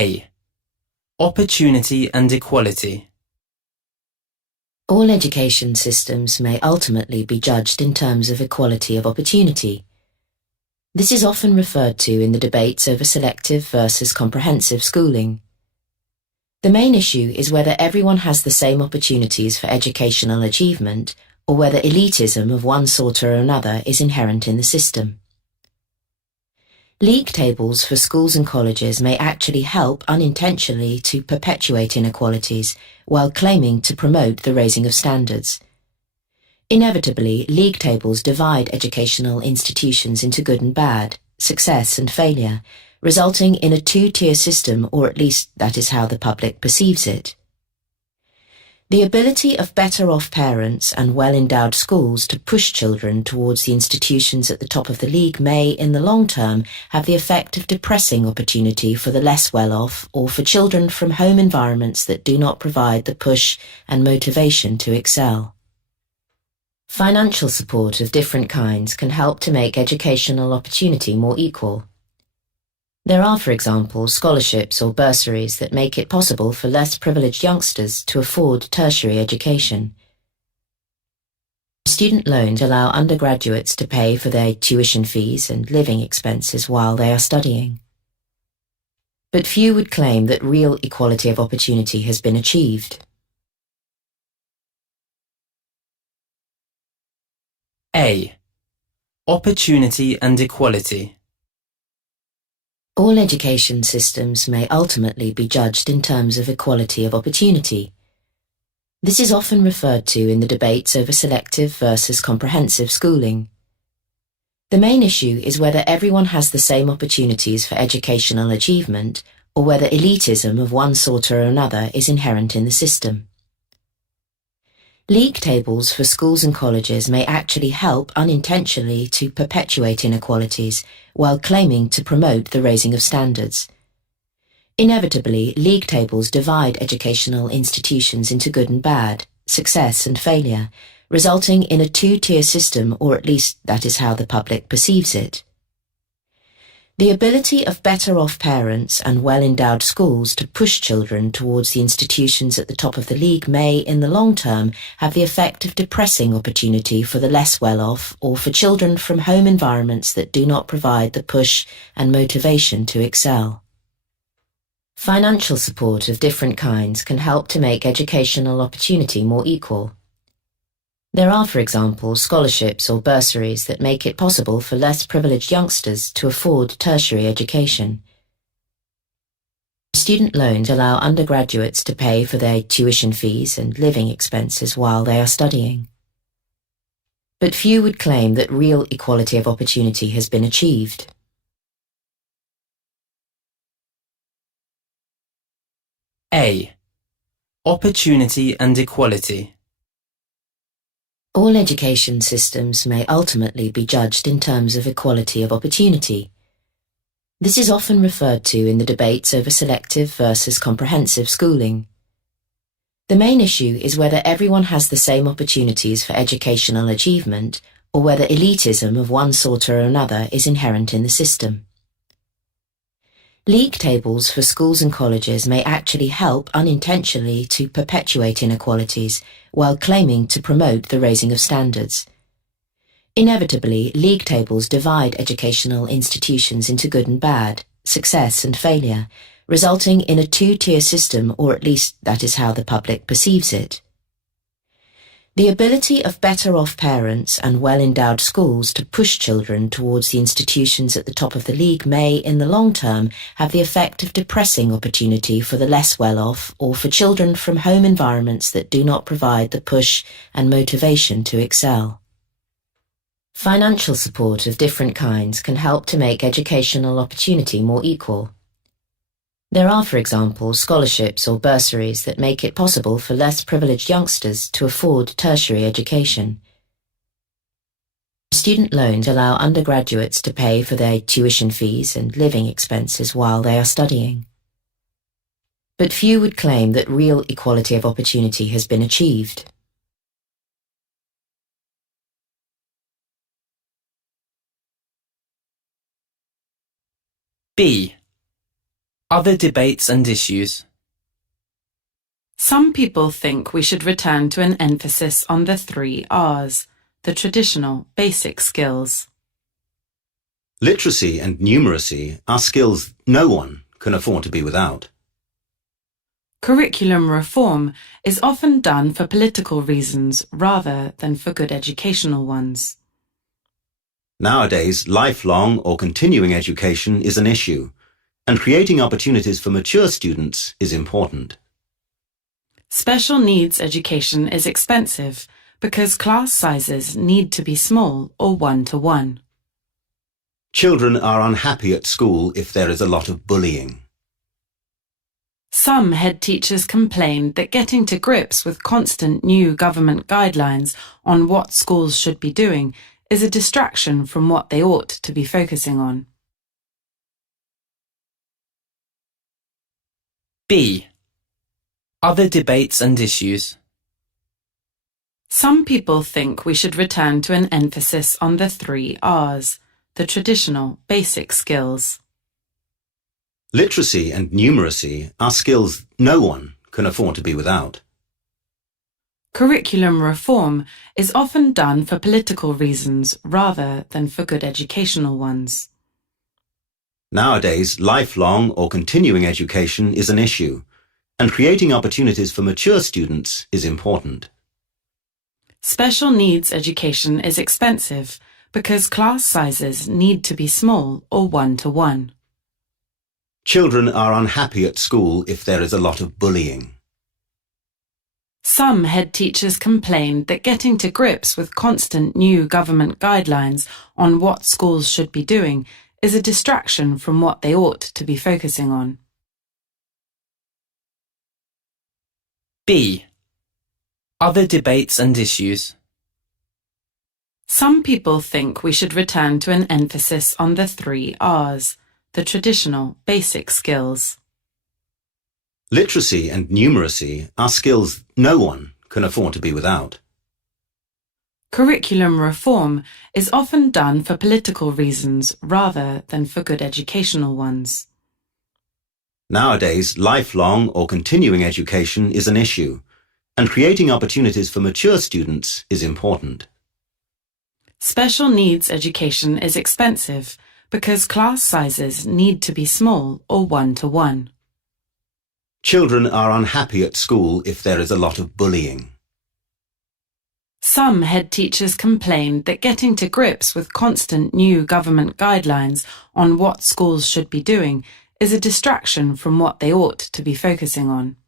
A. Opportunity and equality. All education systems may ultimately be judged in terms of equality of opportunity. This is often referred to in the debates over selective versus comprehensive schooling. The main issue is whether everyone has the same opportunities for educational achievement, or whether elitism of one sort or another is inherent in the system. League tables for schools and colleges may actually help unintentionally to perpetuate inequalities while claiming to promote the raising of standards. Inevitably, league tables divide educational institutions into good and bad, success and failure, resulting in a two-tier system, or at least that is how the public perceives it. The ability of better-off parents and well-endowed schools to push children towards the institutions at the top of the league may, in the long term, have the effect of depressing opportunity for the less well-off or for children from home environments that do not provide the push and motivation to excel. Financial support of different kinds can help to make educational opportunity more equal. There are, for example, scholarships or bursaries that make it possible for less privileged youngsters to afford tertiary education. Student loans allow undergraduates to pay for their tuition fees and living expenses while they are studying. But few would claim that real equality of opportunity has been achieved. A. Opportunity and equality. All education systems may ultimately be judged in terms of equality of opportunity. This is often referred to in the debates over selective versus comprehensive schooling. The main issue is whether everyone has the same opportunities for educational achievement, or whether elitism of one sort or another is inherent in the system. League tables for schools and colleges may actually help unintentionally to perpetuate inequalities while claiming to promote the raising of standards. Inevitably, league tables divide educational institutions into good and bad, success and failure, resulting in a two-tier system, or at least that is how the public perceives it. The ability of better-off parents and well-endowed schools to push children towards the institutions at the top of the league may, in the long term, have the effect of depressing opportunity for the less well-off or for children from home environments that do not provide the push and motivation to excel. Financial support of different kinds can help to make educational opportunity more equal. There are, for example, scholarships or bursaries that make it possible for less privileged youngsters to afford tertiary education. Student loans allow undergraduates to pay for their tuition fees and living expenses while they are studying. But few would claim that real equality of opportunity has been achieved. A. Opportunity and equality. All education systems may ultimately be judged in terms of equality of opportunity. This is often referred to in the debates over selective versus comprehensive schooling. The main issue is whether everyone has the same opportunities for educational achievement, or whether elitism of one sort or another is inherent in the system. League tables for schools and colleges may actually help unintentionally to perpetuate inequalities while claiming to promote the raising of standards. Inevitably, league tables divide educational institutions into good and bad, success and failure, resulting in a two-tier system, or at least that is how the public perceives it. The ability of better-off parents and well-endowed schools to push children towards the institutions at the top of the league may, in the long term, have the effect of depressing opportunity for the less well-off or for children from home environments that do not provide the push and motivation to excel. Financial support of different kinds can help to make educational opportunity more equal. There are, for example, scholarships or bursaries that make it possible for less privileged youngsters to afford tertiary education. Student loans allow undergraduates to pay for their tuition fees and living expenses while they are studying. But few would claim that real equality of opportunity has been achieved. B. Other debates and issues. Some people think we should return to an emphasis on the 3 R's, the traditional basic skills. Literacy and numeracy are skills no one can afford to be without. Curriculum reform is often done for political reasons rather than for good educational ones. Nowadays, lifelong or continuing education is an issue, and creating opportunities for mature students is important. Special needs education is expensive because class sizes need to be small or one-to-one. Children are unhappy at school if there is a lot of bullying. Some head teachers complain that getting to grips with constant new government guidelines on what schools should be doing is a distraction from what they ought to be focusing on. B. Other debates and issues. Some people think we should return to an emphasis on the 3 R's, the traditional basic skills. Literacy and numeracy are skills no one can afford to be without. Curriculum reform is often done for political reasons rather than for good educational ones. Nowadays, lifelong or continuing education is an issue, and creating opportunities for mature students is important. Special needs education is expensive because class sizes need to be small or one-to-one. Children are unhappy at school if there is a lot of bullying. Some head teachers complain that getting to grips with constant new government guidelines on what schools should be doing is a distraction from what they ought to be focusing on. B. Other debates and issues. Some people think we should return to an emphasis on the 3 R's, the traditional basic skills. Literacy and numeracy are skills no one can afford to be without. Curriculum reform is often done for political reasons rather than for good educational ones. Nowadays, lifelong or continuing education is an issue, and creating opportunities for mature students is important. Special needs education is expensive because class sizes need to be small or one-to-one. Children are unhappy at school if there is a lot of bullying. Some head teachers complain that getting to grips with constant new government guidelines on what schools should be doing is a distraction from what they ought to be focusing on.